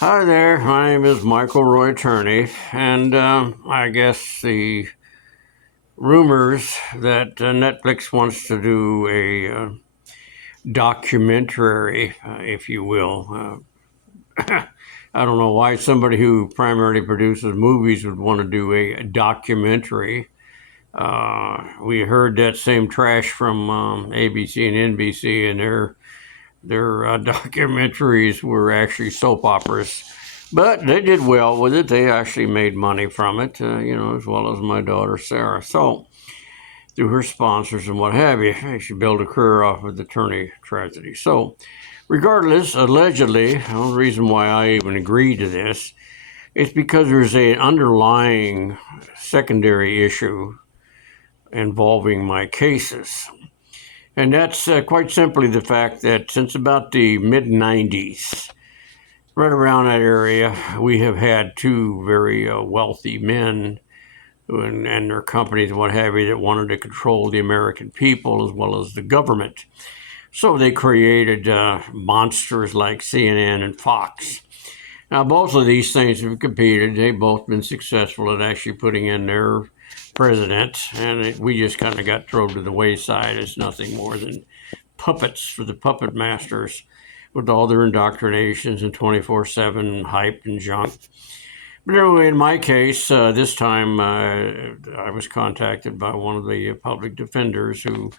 Hi there, my name is Michael Roy Turney, and I guess the rumors that Netflix wants to do a documentary, if you will. I don't know why somebody who primarily produces movies would want to do a documentary. We heard that same trash from ABC and NBC, and their documentaries were actually soap operas. But they did well with it. They actually made money from it, as well as my daughter Sarah. So, through her sponsors and what have you, she built a career off of the Turney tragedy. So, regardless, allegedly, the only reason why I even agreed to this is because there's an underlying secondary issue involving my cases. And that's quite simply the fact that since about the mid 90s, right around that area, we have had two very wealthy men and their companies and what have you that wanted to control the American people as well as the government. So they created monsters like CNN and Fox. Now, both of these things have competed. They've both been successful at actually putting in their president, and we just kind of got thrown to the wayside as nothing more than puppets for the puppet masters with all their indoctrinations and 24/7 hype and junk. But anyway, in my case, this time I was contacted by one of the public defenders who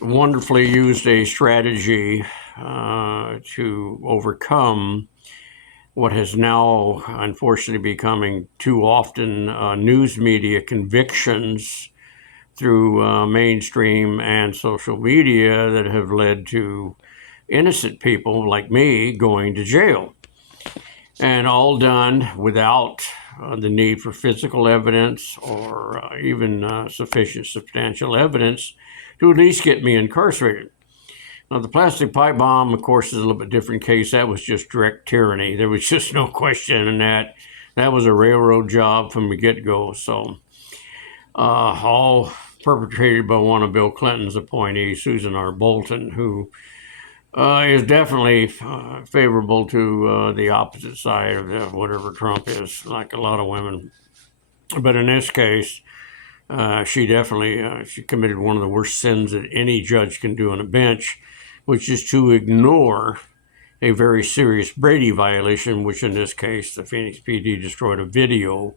wonderfully used a strategy to overcome what has now unfortunately becoming too often news media convictions through mainstream and social media that have led to innocent people like me going to jail. And all done without the need for physical evidence or even sufficient substantial evidence to at least get me incarcerated. Now, the plastic pipe bomb, of course, is a little bit different case. That was just direct tyranny. There was just no question in that. That was a railroad job from the get-go. So, all perpetrated by one of Bill Clinton's appointees, Susan R. Bolton, who is definitely favorable to the opposite side of whatever Trump is, like a lot of women. But in this case, she definitely she committed one of the worst sins that any judge can do on a bench, which is to ignore a very serious Brady violation, which in this case, the Phoenix PD destroyed a video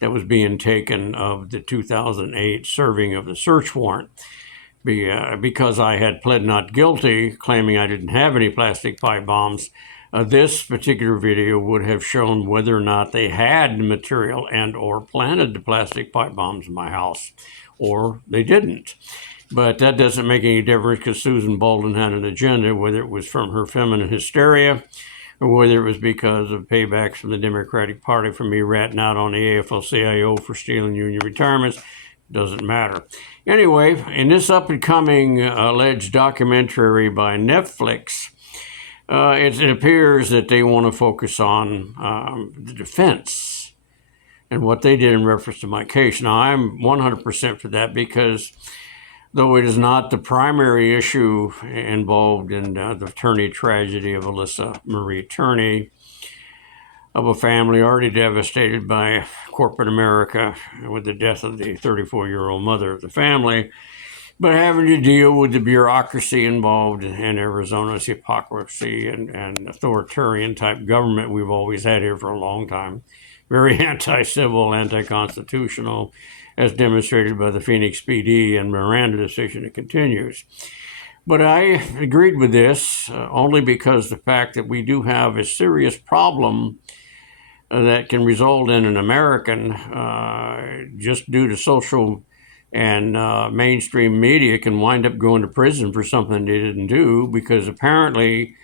that was being taken of the 2008 serving of the search warrant. Because I had pled not guilty, claiming I didn't have any plastic pipe bombs, this particular video would have shown whether or not they had the material and or planted the plastic pipe bombs in my house, or they didn't. But that doesn't make any difference because Susan Bolton had an agenda, whether it was from her feminine hysteria or whether it was because of paybacks from the Democratic Party for me ratting out on the AFL-CIO for stealing union retirements. Doesn't matter. Anyway, in this up-and-coming alleged documentary by Netflix, it appears that they want to focus on the defense and what they did in reference to my case. Now, I'm 100% for that because though it is not the primary issue involved in the Turney tragedy of Alyssa Marie Turney, of a family already devastated by corporate America with the death of the 34-year-old mother of the family, but having to deal with the bureaucracy involved in Arizona's hypocrisy and authoritarian type government we've always had here for a long time. Very anti-civil, anti-constitutional, as demonstrated by the Phoenix PD and Miranda decision. It continues. But I agreed with this only because the fact that we do have a serious problem that can result in an American, just due to social and mainstream media, can wind up going to prison for something they didn't do, because apparently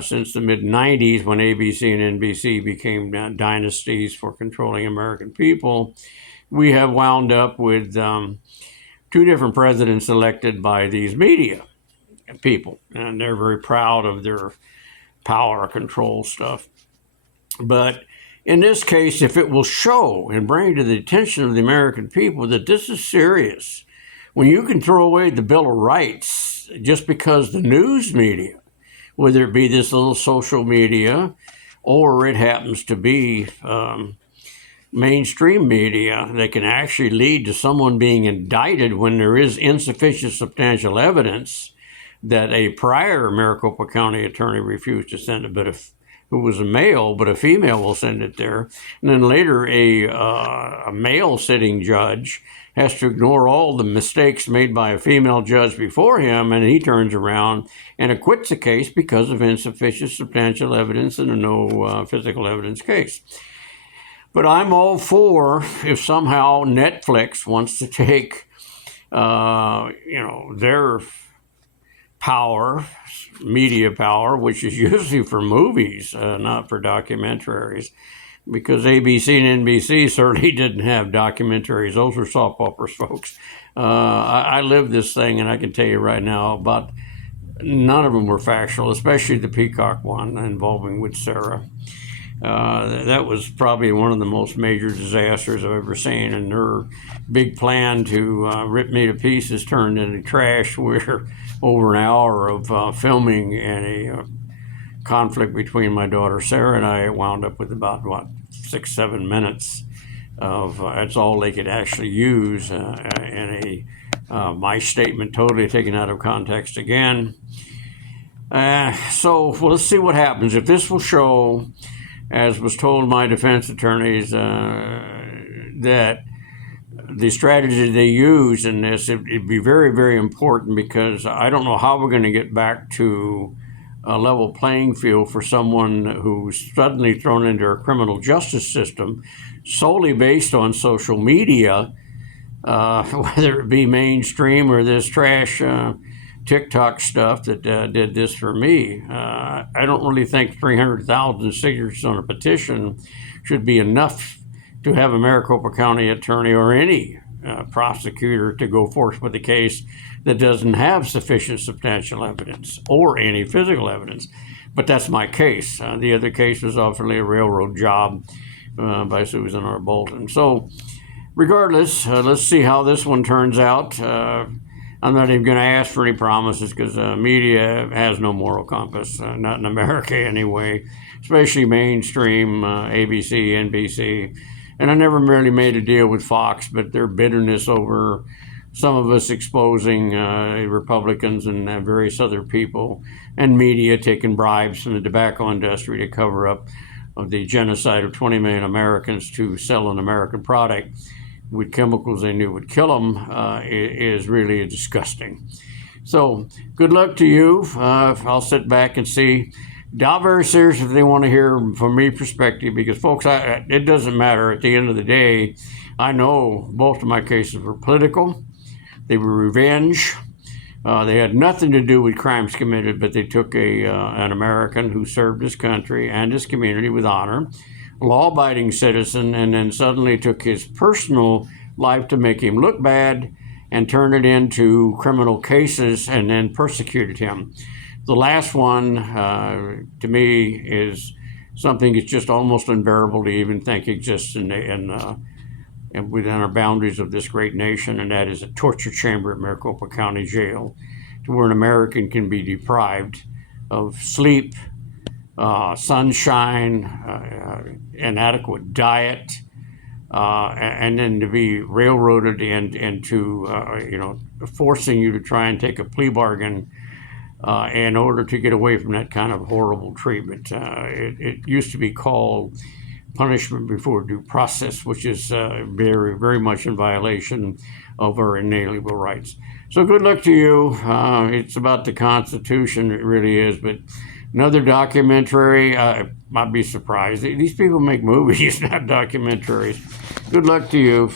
since the mid-90s, when ABC and NBC became dynasties for controlling American people, we have wound up with two different presidents elected by these media people, and they're very proud of their power control stuff. But in this case, if it will show and bring to the attention of the American people that this is serious, when you can throw away the Bill of Rights just because the news media, whether it be this little social media or it happens to be mainstream media that can actually lead to someone being indicted when there is insufficient substantial evidence that a prior Maricopa County attorney refused to send it, but who was a male, but a female will send it there. And then later, a male sitting judge has to ignore all the mistakes made by a female judge before him, and he turns around and acquits the case because of insufficient substantial evidence in a no physical evidence case. But I'm all for if somehow Netflix wants to take, their power, media power, which is usually for movies, not for documentaries, because ABC and NBC certainly didn't have documentaries. Those were soap operas, folks. I lived this thing, and I can tell you right now about none of them were factual, especially the Peacock one involving with Sarah. That was probably one of the most major disasters I've ever seen, and their big plan to rip me to pieces turned into trash. Where over an hour of filming and a conflict between my daughter Sarah and I wound up with about 6-7 minutes of that's all they could actually use in my statement totally taken out of context again. So let's see what happens. If this will show, as was told my defense attorneys, that the strategy they use in this, it'd be very, very important, because I don't know how we're going to get back to a level playing field for someone who's suddenly thrown into our criminal justice system solely based on social media, whether it be mainstream or this trash TikTok stuff that did this for me. I don't really think 300,000 signatures on a petition should be enough to have a Maricopa County attorney or any prosecutor to go forth with a case that doesn't have sufficient substantial evidence or any physical evidence. But that's my case. The other case was obviously a railroad job by Susan R. Bolton. So regardless, let's see how this one turns out. I'm not even going to ask for any promises, because media has no moral compass, not in America anyway, especially mainstream ABC, NBC. And I never really made a deal with Fox, but their bitterness over some of us exposing Republicans and various other people and media taking bribes from the tobacco industry to cover up the genocide of 20 million Americans to sell an American product with chemicals they knew would kill them is really disgusting. So good luck to you. I'll sit back and see. Doubt very serious if they want to hear from me perspective, because folks, it doesn't matter. At the end of the day, I know both of my cases were political. They were revenge. They had nothing to do with crimes committed, but they took an American who served his country and his community with honor, law-abiding citizen, and then suddenly took his personal life to make him look bad and turned it into criminal cases and then persecuted him. The last one, to me, is something that's just almost unbearable to even think exists and within our boundaries of this great nation, and that is a torture chamber at Maricopa County Jail, to where an American can be deprived of sleep, sunshine, inadequate diet, and then to be railroaded into forcing you to try and take a plea bargain in order to get away from that kind of horrible treatment. It used to be called punishment before due process, which is very, very much in violation of our inalienable rights. So good luck to you. It's about the Constitution, it really is, but another documentary, I'd be surprised. These people make movies, not documentaries. Good luck to you.